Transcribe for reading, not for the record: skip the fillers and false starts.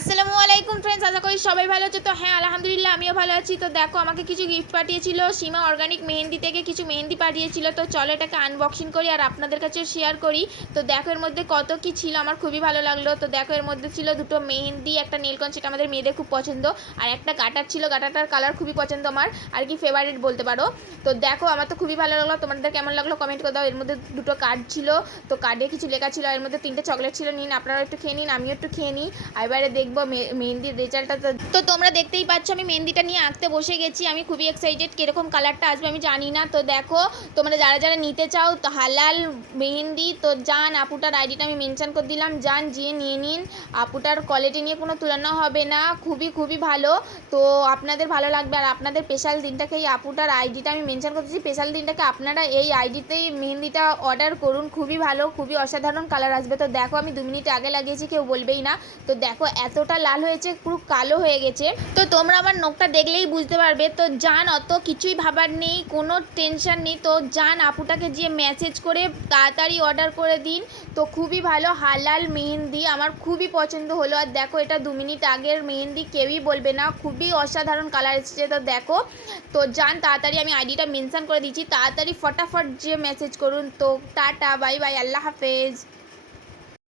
আসসালামু আলাইকুম ফ্রেন্ডস, আশা করি সবাই ভালো আছে। তো হ্যাঁ, আলহামদুলিল্লাহ আমিও ভালো আছি। তো দেখো, আমাকে কিছু গিফট পাঠিয়েছিল সীমা অর্গানিক মেহেন্দি থেকে, কিছু মেহেন্দি পাঠিয়েছিল। তো চলো এটাকে আনবক্সিং করি আর আপনাদের কাছে শেয়ার করি। তো দেখো এর মধ্যে কত কি ছিল, আমার খুবই ভালো লাগলো। তো দেখো এর মধ্যে ছিল দুটো মেহেন্দি, একটা নীলকঞ্চ, সেটা আমাদের মেয়েদের খুব পছন্দ, আর একটা গাটার ছিল। গাটারটার কালার খুবই পছন্দ আমার, আর কি ফেভারিট বলতে পারো। তো দেখো আমার তো খুবই ভালো লাগলো, তোমাদের কেমন লাগলো কমেন্ট করে দাও। এর মধ্যে দুটো কার্ড ছিল, তো কার্ডে কিছু লেখা ছিল, এর মধ্যে 3টে চকলেট ছিল। নিন, আপনারা একটু খেয়ে নিন, আমিও একটু খেয়ে নিই। এবারে দেখবো মেহেন্দির রেজাল্টটা। তো তোমরা দেখতেই পাচ্ছ আমি মেহেন্দিটা নিয়ে আঁকতে বসে গেছি। আমি খুবই এক্সাইটেড, কীরকম কালারটা আসবে আমি জানি না। তো দেখো, তোমরা যারা যারা নিতে চাও তো হালাল মেহেন্দি, তো যান, আপুটার আইডিটা আমি মেনশন করে দিলাম, যান গিয়ে নিয়ে নিন। আপুটার কোয়ালিটি নিয়ে কোনো তুলনা হবে না, খুবই খুবই ভালো। তো আপনাদের ভালো লাগবে। আর আপনাদের স্পেশাল দিনটাকে, এই আপুটার আইডিটা আমি মেনশন করতেছি, স্পেশাল দিনটাকে আপনারা এই আইডিতেই মেহেন্দিটা অর্ডার করুন। খুবই ভালো, খুবই অসাধারণ কালার আসবে। তো দেখো আমি 2 মিনিট আগে লাগিয়েছি, কেউ বলবেই না। তো দেখো এতটা লাল হয়েছে, পুরো কালো হয়ে গেছে। তো তোমরা আমার নখটা দেখলেই বুঝতে পারবে। তো যান, অত কিছুই ভাবার নেই, কোনো টেনশন নেই। তো যান, আপুটাকে গিয়ে মেসেজ করে তাড়াতাড়ি অর্ডার করে দিন। তো খুবই ভালো হালাল মেহেন্দি, আমার খুবই পছন্দ হলো। আর দেখো এটা 2 মিনিট আগের মেহেন্দি, কেউই বলবে না, খুবই অসাধারণ কালার এসেছে। তো দেখো, তো যান তাড়াতাড়ি, আমি আইডিটা মেনশন করে দিচ্ছি, তাড়াতাড়ি ফটাফট যে মেসেজ করুন। তো টাটা, বাই বাই, আল্লাহ হাফেজ।